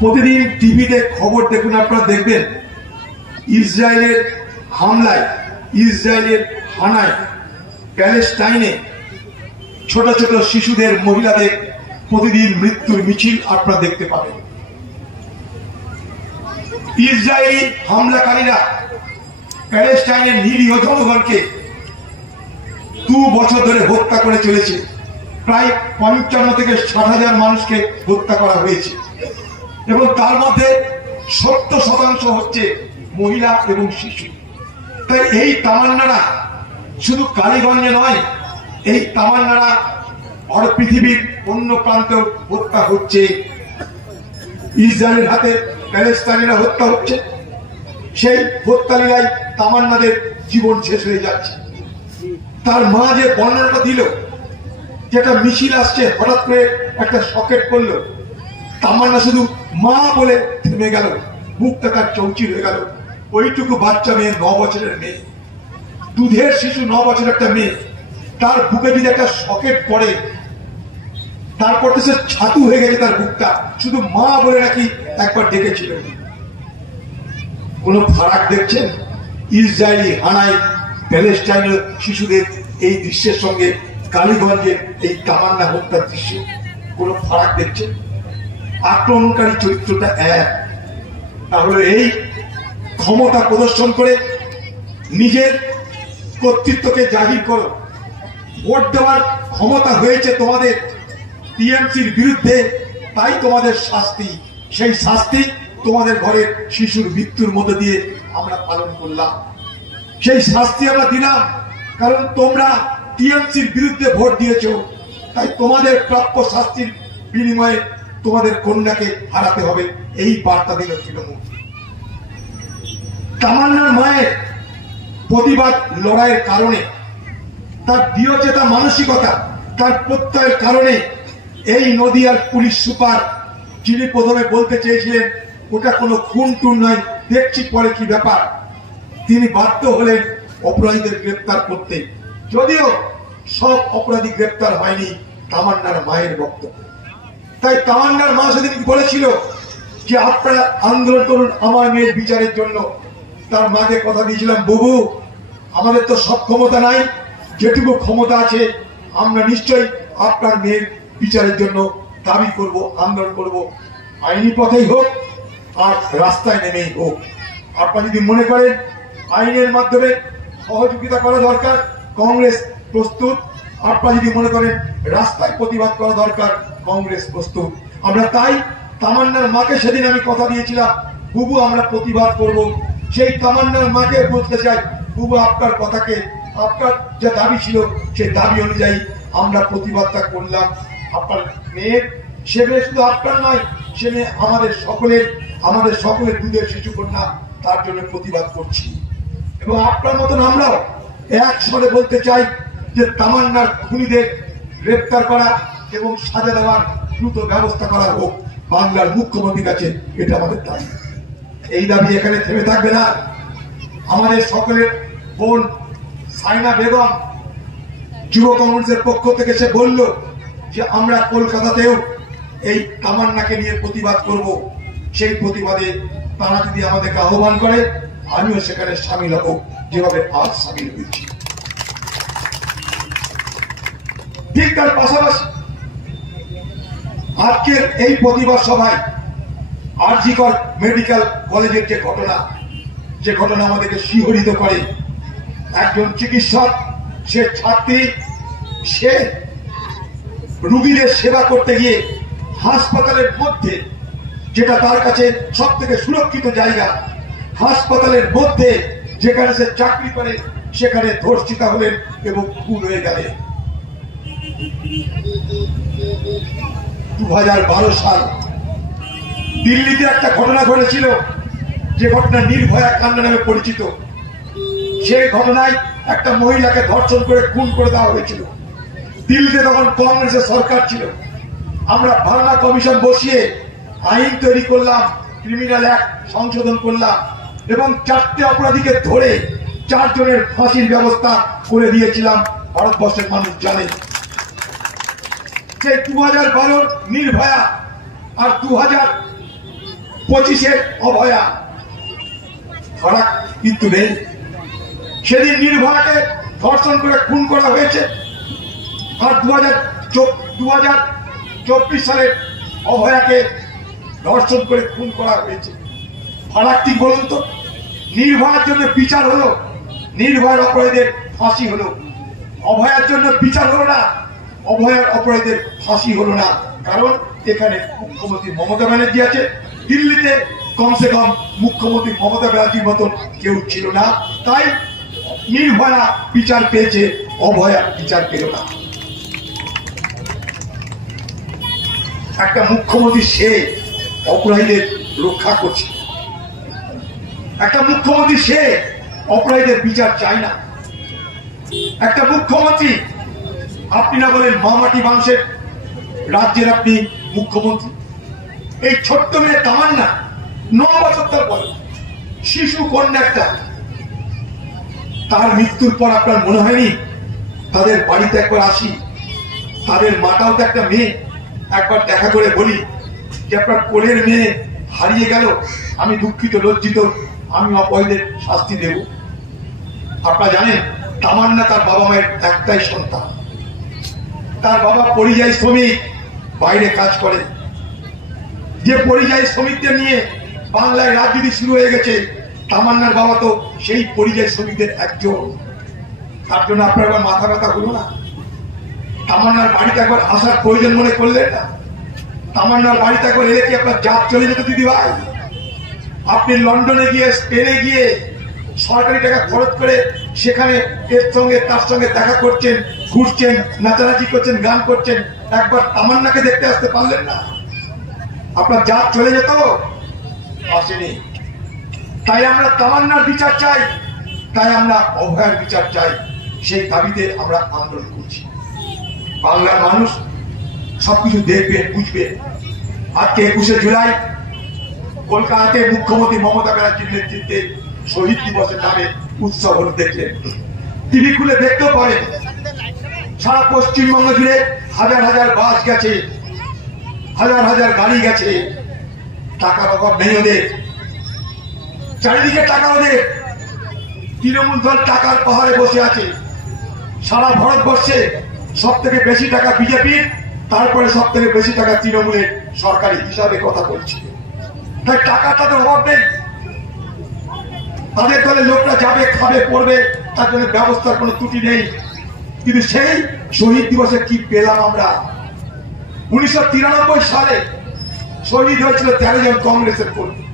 প্রতিদিন টিভিতে খবর দেখুন, আপনারা দেখবেন ইসরায়েলের হামলায়, ইসরায়েলের হানায় প্যালেস্টাইনে ছোট ছোট শিশুদের, মহিলাদের প্রতিদিন মৃত্যুর মিছিল আপনারা দেখতে পাবেন। ইসরায়েলি হামলাকারীরা প্যালেস্টাইনের নিরীহ জনগণকে 2 বছর ধরে হত্যা করে চলেছে। প্রায় 55 থেকে 60,000 মানুষকে হত্যা করা হয়েছে এবং তার মধ্যে 70% হচ্ছে মহিলা এবং শিশু। তাই এই তামান্নারা শুধু কালীগঞ্জে নয়, এই তামান্নারা পৃথিবীর অন্য প্রান্তেও হত্যা হচ্ছে। ইসরায়েলের হাতে প্যালেস্টাইনিরা হত্যা হচ্ছে, সেই হত্যালীলায় তামান্নাদের জীবন শেষ হয়ে যাচ্ছে। তার মা যে বর্ণনাটা দিল, যেটা মিছিল আসছে, হঠাৎ করে একটা সকেট করলো, তামান্না শুধু মা বলে থেমে গেল, মুখটা তার চৌচির হয়ে গেল। ওইটুকু বাচ্চা মেয়ে, 9 বছরের মেয়ে, দুধের শিশু, 9 বছরের একটা মেয়ে, তার বুকে যদি একটা সকেট পড়ে, তারপর তো সে ছাতু হয়ে গেছে তার বুকটা, শুধু মা বলে নাকি একবার ডেকেছিল। কোন ফারাক দেখছেন ইসরায়েলি হানায় প্যালেস্টাইনের শিশুদের এই দৃশ্যের সঙ্গে কালীগঞ্জের এই তামান্না হত্যার দৃশ্য? কোন ফারাক দেখছেন? আক্রমণকারী চরিত্রটা এক। তাহলে এই ক্ষমতা প্রদর্শন করে নিজের কর্তৃত্বকে জাহির করো। ভোট দেওয়ার ক্ষমতা হয়েছে তোমাদের টিএমসির বিরুদ্ধে, তাই তোমাদের শাস্তি। সেই শাস্তি তোমাদের ঘরের শিশুর মৃত্যুর মধ্যে দিয়ে আমরা পালন করলাম। সেই শাস্তি আমরা দিলাম কারণ তোমরা টিএমসির বিরুদ্ধে ভোট দিয়েছো, তাই তোমাদের প্রাপ্য শাস্তির বিনিময়ে তোমাদের কন্যাকে হারাতে হবে। এই বার্তা দিল তৃণমূল। তামান্নার মায়ের প্রতিবাদ লড়াইয়ের কারণে, তার দৃঢ়চেতা মানসিকতা, তার প্রত্যয়ের কারণে এই নদিয়ার পুলিশ সুপার, যিনি প্রথমে বলতে চেয়েছিলেন ওটা কোনো খুন টুন নয়, দেখছি পরে কি ব্যাপার, তিনি বাধ্য হলেন অপরাধীদের গ্রেপ্তার করতে। যদিও সব অপরাধী গ্রেপ্তার হয়নি, তামান্নার মায়ের বক্তব্য। তাই তামান্নার মা সেদিন বলেছিল যে আপনারা আন্দোলন করুন আমার মেয়ের বিচারের জন্য। তার মাকে কথা দিয়েছিলাম, বাবু আমাদের তো সব ক্ষমতা নাই, যেটুকু ক্ষমতা আছে আমরা নিশ্চয়ই আপনার মেয়ের বিচারের জন্য দাবি করব, আন্দোলন করব, আইনি পথেই হোক আর রাস্তায় নেমেই হোক। আপনারা যদি মনে করেন আইনের মাধ্যমে সহযোগিতা করা দরকার, কংগ্রেস প্রস্তুত। আপনারা যদি মনে করেন রাস্তায় প্রতিবাদ করা দরকার, কংগ্রেস প্রস্তুত। আমরা তাই তামান্নার মাকে সেদিন আমি কথা দিয়েছিলাম, বুবু আমরা প্রতিবাদ করব। সেই তামান্নার মাকে বলতে চাই, বুবু আপনার কথাকে, আপনার যে দাবি ছিল সেই দাবি অনুযায়ী আমরা প্রতিবাদটা করলাম। আপনার মেয়ের, সে মেয়ে শুধু আপনার নয়, সে মেয়ে আমাদের সকলের দুধের শিশু কন্যা, তার জন্য প্রতিবাদ করছি। এবং আপনার মতন আমরাও এক স্বরে বলতে চাই যে তামান্নার খুনিদের গ্রেপ্তার করা এবং সাজা দেওয়ার দ্রুত ব্যবস্থা করা হোক বাংলার মুখ্যমন্ত্রীর কাছে, এটা আমাদের দাবি। এই দাবি এখানে থেমে থাকবে না। আমাদের সকলের বোন সাইনা বেগম যুব কংগ্রেসের পক্ষ থেকে সে বলল যে আমরা কলকাতাতেও এই তামান্নাকে নিয়ে প্রতিবাদ করব। সেই প্রতিবাদে তারা যদি আমাদেরকে আহ্বান করে, আমিও সেখানে সামিল হব, যেভাবে আজ সামিল হয়েছি। ঠিক তার পাশাপাশি আজকের এই প্রতিবাদ সভায় আরজিকর মেডিকেল কলেজের যে ঘটনা আমাদেরকে শিহরিত করে। একজন চিকিৎসক, সে ছাত্রী, সে রোগীদের সেবা করতে গিয়ে হাসপাতালের মধ্যে, যেটা তার কাছে সব থেকে সুরক্ষিত জায়গা, হাসপাতালের মধ্যে যেখানে সে চাকরি করে, সেখানে ধর্ষিতা হলেন এবং খুন হয়ে গেলেন। 2012 সাল দিল্লিতে একটা ঘটনা ঘটেছিল, যে ঘটনা নির্ভয়া কাণ্ড নামে পরিচিত। সেই ঘটনায় একটা মহিলাকে ধর্ষণ করে খুন করে দেওয়া হয়েছিল। দিল্লিতে তখন কংগ্রেসের সরকার ছিল। আমরা ভার্মা কমিশন বসিয়ে আইন তৈরি করলাম, ক্রিমিনাল অ্যাক্ট সংশোধন করলাম এবং 4টে অপরাধীকে ধরে 4 জনের ফাঁসির ব্যবস্থা করে দিয়েছিলাম। ভারতবর্ষের মানুষ জানে। সেই 2012 নির্ভয়া আর 25-এর অভয়া ফারাক কিন্তু নেই। সেদিন নির্ভয়াকে ধর্ষণ করে খুন করা হয়েছে, আর 2024 সালে অভয়াকে ধর্ষণ করে খুন করা হয়েছে। ফারাক ঠিক বলুন তো? নির্ভয়ার জন্য বিচার হলো, নির্ভয়ার অপরাধীদের ফাঁসি হলো, অভয়ার জন্য বিচার হলো না, অভয়ার অপরাধীদের ফাঁসি হলো না। কারণ এখানে মুখ্যমন্ত্রী মমতা ব্যানার্জি আছে, দিল্লিতে কমসে কম মুখ্যমন্ত্রী মমতা ব্যানার্জির মতন কেউ ছিল না, তাই নির্ভয়া বিচার পেয়েছে, অভয়া বিচার পেল না। একটা মুখ্যমন্ত্রী সে অপরাধীদের রক্ষা করছে, একটা মুখ্যমন্ত্রী সে অপরাধীদের বিচার চায় না। একটা মুখ্যমন্ত্রী, আপনি না বলেন মামাটি মানুষের রাজ্যের আপনি মুখ্যমন্ত্রী, এই ছোট্ট মেয়ে তামান্না 9 বছর তার বয়স, শিশু কন্যা একটা, তার মৃত্যুর পর আপনার মনে হয়নি তাদের বাড়িতে একবার আসি, তাদের মাটাও তো একটা মেয়ে, একবার দেখা করে বলি যে আপনার কোলের মেয়ে হারিয়ে গেল, আমি দুঃখিত, লজ্জিত, আমি অপরাধীদের শাস্তি দেব। আপনারা জানেন তামান্না তার বাবা মায়ের একটাই সন্তান, তার বাবা পরিযায়ী শ্রমিক, বাইরে কাজ করে। যে পরিযায়ী শ্রমিকদের নিয়ে বাংলায় রাজনীতি শুরু হয়ে গেছে, তামান্নার বাবা তো সেই পরিযায়ী শ্রমিকদের একজন। তার জন্য আপনার আবার মাথা ব্যথা হলো না? তামান্নার বাড়িতে একবার আসার প্রয়োজন মনে করলেন না? তামান্নার বাড়িতে একবার এলে কি আপনার জাত চলে যেত দিদি ভাই? আপনি লন্ডনে গিয়ে, স্পেনে গিয়ে সরকারি টাকা খরচ করে সেখানে এর সঙ্গে তার সঙ্গে দেখা করছেন, ঘুরছেন, নাচানাচি করছেন, গান করছেন, একবার তামান্নাকে দেখতে আসতে পারলেন না? আপনার জাত চলে যেত? আসেনি। তাই আমরা তামান্নার বিচার চাই, তাই আমরা অভয়ার বিচার চাই, সেই দাবিতে আমরা আন্দোলন করছি। বাংলার মানুষ সবকিছু দেখবে, বুঝবে। আজকে 21শে জুলাই কলকাতাতে মুখ্যমন্ত্রী মমতা ব্যানার্জির নেতৃত্বে শহীদ দিবসের নামে উৎসব হল, দেখলেন। টিভি খুলে দেখতেও পারেন, সারা পশ্চিমবঙ্গ জুড়ে হাজার হাজার বাস গেছে, হাজার হাজার গাড়ি গেছে। টাকার অভাব নেই ওদের, চারিদিকে টাকা ওদের। তৃণমূল দল টাকার পাহাড়ে বসে আছে। সারা ভারতবর্ষে সব থেকে বেশি টাকা বিজেপির, তারপরে সব থেকে বেশি টাকা তৃণমূলের, সরকারি হিসাবে কথা বলছে। তাই টাকা তাদের অভাব নেই, তাদের দলে লোকরা যাবে, খাবে, পড়বে, তার জন্য ব্যবস্থার কোনো ত্রুটি নেই। কিন্তু সেই শহীদ দিবসে কি পেলাম আমরা? 1993 সালে শহীদ হয়েছিল 13 জন কংগ্রেসের কর্মী।